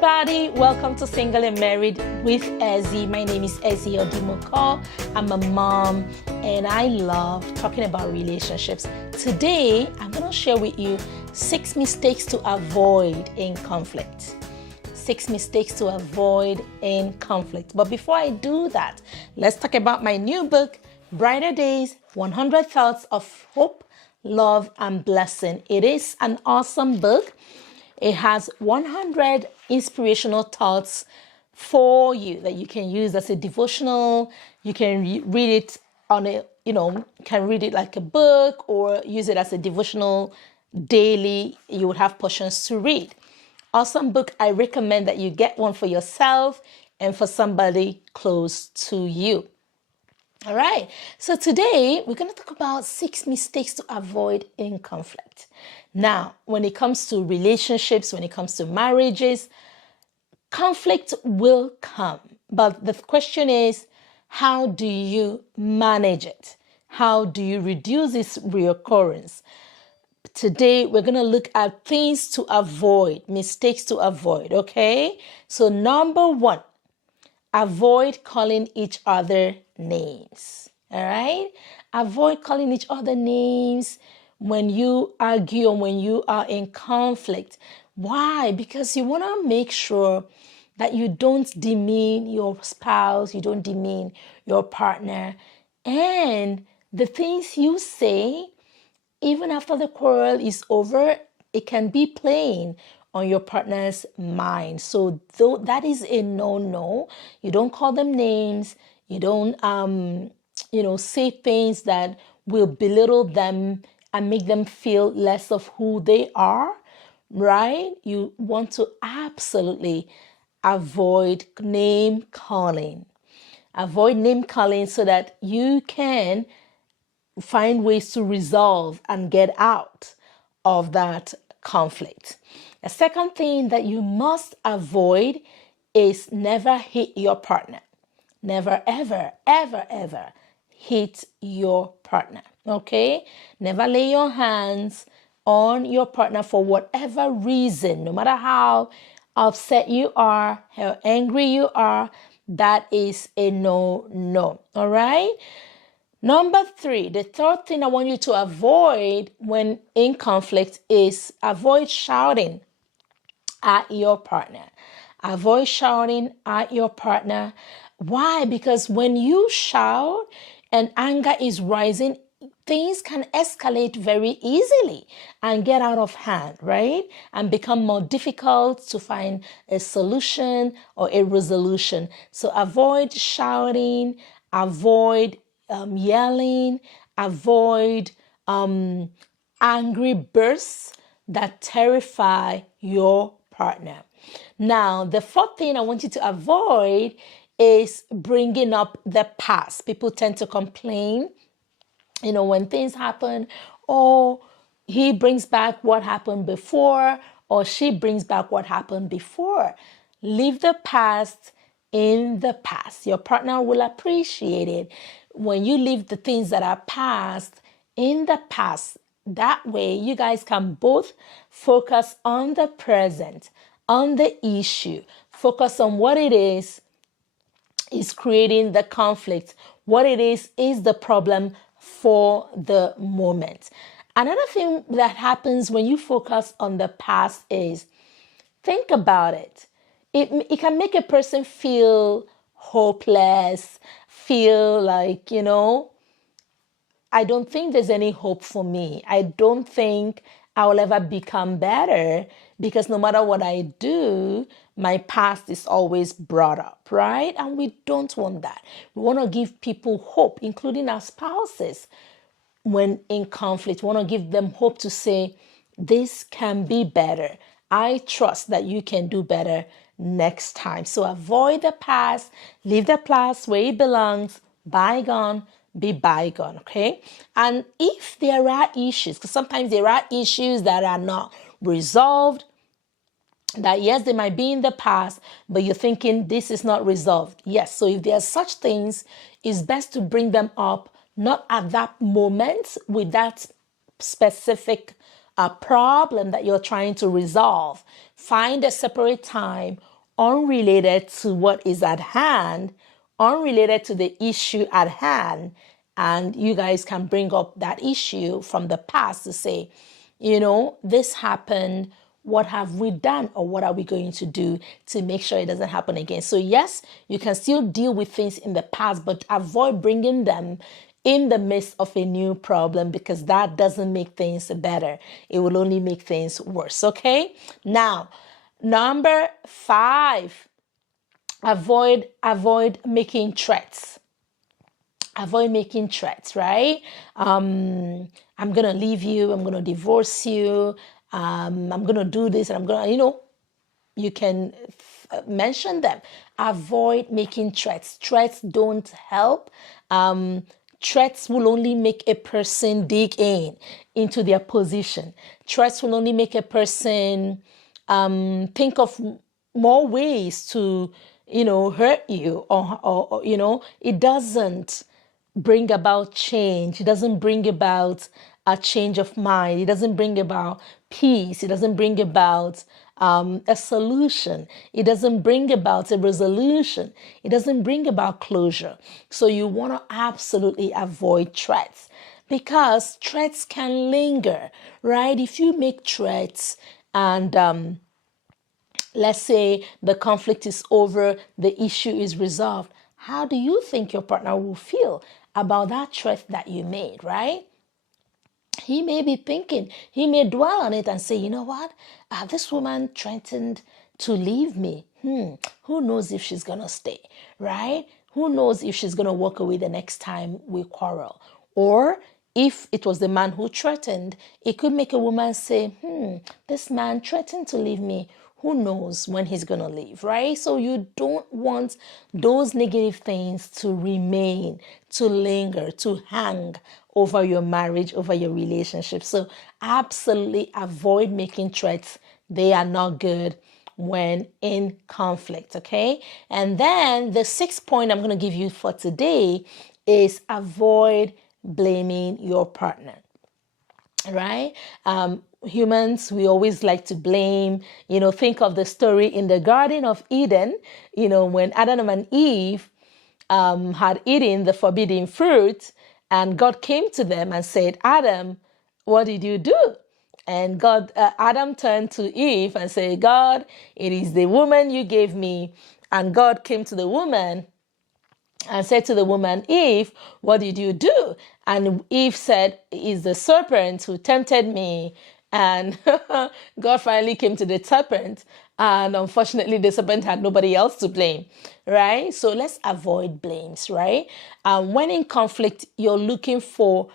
everybody, welcome to Single and Married with Ezzy. My name is Ezzy Odimoko. I'm a mom and I love talking about relationships. Today, I'm going to share with you 6 mistakes to avoid in conflict. 6 mistakes to avoid in conflict. But before I do that, let's talk about my new book, Brighter Days, 100 Thoughts of Hope, Love, and Blessing. It is an awesome book. It has 100 inspirational thoughts for you that you can use as a devotional. You can read it on a, can read it like a book or use it as a devotional daily. You would have portions to read. Awesome book. I recommend that you get one for yourself and for somebody close to you. All right. So today we're going to talk about 6 mistakes to avoid in conflict. Now, when it comes to relationships, when it comes to marriages, conflict will come. But the question is, how do you manage it? How do you reduce its reoccurrence? Today, we're going to look at things to avoid, mistakes to avoid, okay? So number 1, avoid calling each other names, all right? Avoid calling each other names when you argue or when you are in conflict. Why? Because you want to make sure that you don't demean your spouse, you don't demean your partner, and the things you say, even after the quarrel is over, it can be playing on your partner's mind. So though that is a no-no, you don't call them names, you don't say things that will belittle them and make them feel less of who they are, right? You want to absolutely avoid name calling. Avoid name calling so that you can find ways to resolve and get out of that conflict. The second thing that you must avoid is never hit your partner. Never, ever, ever, ever hit your partner, okay? Never lay your hands on your partner for whatever reason, no matter how upset you are, how angry you are, that is a no, all right? Number 3, the third thing I want you to avoid when in conflict is avoid shouting at your partner. Avoid shouting at your partner. Why? Because when you shout and anger is rising, things can escalate very easily and get out of hand, right? And become more difficult to find a solution or a resolution. So avoid shouting, avoid yelling, avoid angry bursts that terrify your partner. Now, the fourth thing I want you to avoid is bringing up the past. People tend to complain, when things happen, oh, he brings back what happened before, or she brings back what happened before. Leave the past in the past. Your partner will appreciate it when you leave the things that are past in the past. That way, you guys can both focus on the present, on the issue, focus on what it is creating the conflict, what it is the problem for the moment. Another thing that happens when you focus on the past is, think about it. It can make a person feel hopeless, feel like, I don't think there's any hope for me. I don't think I will ever become better because no matter what I do, my past is always brought up, right? And we don't want that. We want to give people hope, including our spouses. When in conflict, we want to give them hope to say, this can be better. I trust that you can do better next time. So avoid the past, leave the past where it belongs, bygone, be bygone, okay? And if there are issues, because sometimes there are issues that are not resolved, that yes, they might be in the past, but you're thinking this is not resolved. Yes, so if there are such things, it's best to bring them up, not at that moment with that specific a problem that you're trying to resolve, find a separate time unrelated to what is at hand, unrelated to the issue at hand, and you guys can bring up that issue from the past to say, this happened. What have we done, or what are we going to do to make sure it doesn't happen again? So yes, you can still deal with things in the past, but avoid bringing them in the midst of a new problem, because that doesn't make things better. It will only make things worse. Okay. Now, number 5, avoid making threats. Avoid making threats, right? I'm going to leave you. I'm going to divorce you. I'm going to do this, and I'm going to, you can mention them. Avoid making threats. Threats don't help. Threats will only make a person dig into their position. Threats will only make a person think of more ways to, hurt you, or it doesn't bring about change. It doesn't bring about a change of mind. It doesn't bring about peace. It doesn't bring about a solution. It doesn't bring about a resolution. It doesn't bring about closure. So you want to absolutely avoid threats, because threats can linger, right? If you make threats and let's say the conflict is over, the issue is resolved, how do you think your partner will feel about that threat that you made, right? He may be thinking, he may dwell on it and say, you know what? This woman threatened to leave me. Who knows if she's going to stay, right? Who knows if she's going to walk away the next time we quarrel? Or if it was the man who threatened, it could make a woman say, this man threatened to leave me. Who knows when he's going to leave, right? So you don't want those negative things to remain, to linger, to hang over your marriage, over your relationship. So absolutely avoid making threats. They are not good when in conflict, okay? And then the 6th point I'm going to give you for today is avoid blaming your partner, right? Humans, we always like to blame. Think of the story in the Garden of Eden, when Adam and Eve had eaten the forbidden fruit, and God came to them and said, Adam, what did you do? And Adam turned to Eve and said, God, it is the woman you gave me. And God came to the woman and said to the woman, Eve, what did you do? And Eve said, it's the serpent who tempted me. And God finally came to the serpent. And unfortunately, the serpent had nobody else to blame, right? So let's avoid blames, right? When in conflict, you're looking for,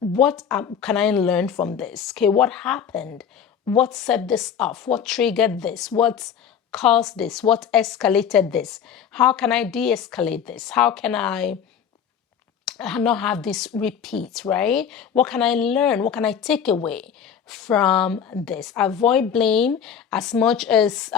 what can I learn from this? Okay, what happened? What set this off? What triggered this? What caused this? What escalated this? How can I de-escalate this? How can I not have this repeat, right? What can I learn? What can I take away from this? Avoid blame as much as,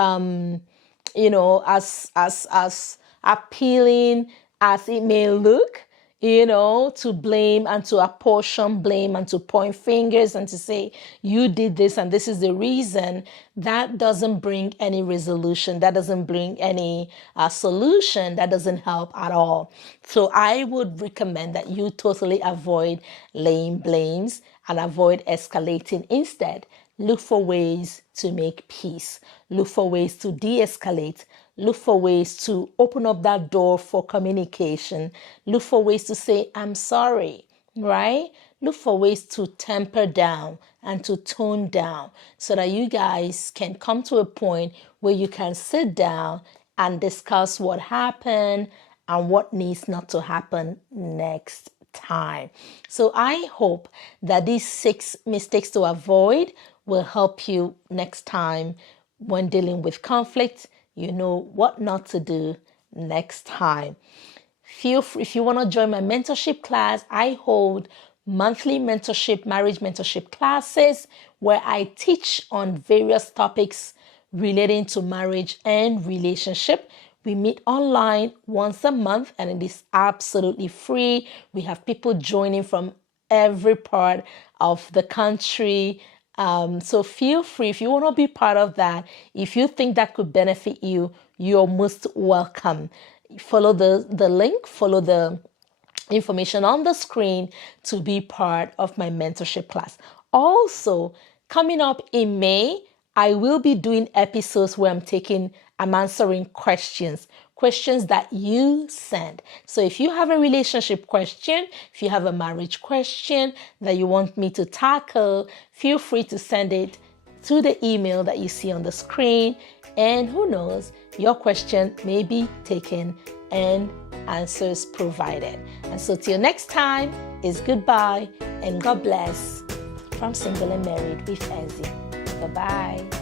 as appealing as it may look. To blame and to apportion blame and to point fingers and to say, you did this and this is the reason. That doesn't bring any resolution. That doesn't bring any solution. That doesn't help at all. So I would recommend that you totally avoid laying blames and avoid escalating. Instead, look for ways to make peace. Look for ways to de-escalate. Look for ways to open up that door for communication. Look for ways to say, I'm sorry, right? Look for ways to temper down and to tone down so that you guys can come to a point where you can sit down and discuss what happened and what needs not to happen next time. So I hope that these 6 mistakes to avoid will help you next time when dealing with conflict. You know what not to do next time. Feel free, if you want to join my mentorship class, I hold monthly marriage mentorship classes where I teach on various topics relating to marriage and relationship. We meet online once a month and it is absolutely free. We have people joining from every part of the country. So feel free, if you want to be part of that, if you think that could benefit you, you're most welcome. Follow the link, follow the information on the screen to be part of my mentorship class. Also, coming up in May, I will be doing episodes where I'm answering questions that you send. So if you have a relationship question, if you have a marriage question that you want me to tackle, feel free to send it to the email that you see on the screen. And who knows, your question may be taken and answers provided. And so till next time, is goodbye and God bless from Single and Married with Ezzy. Bye-bye.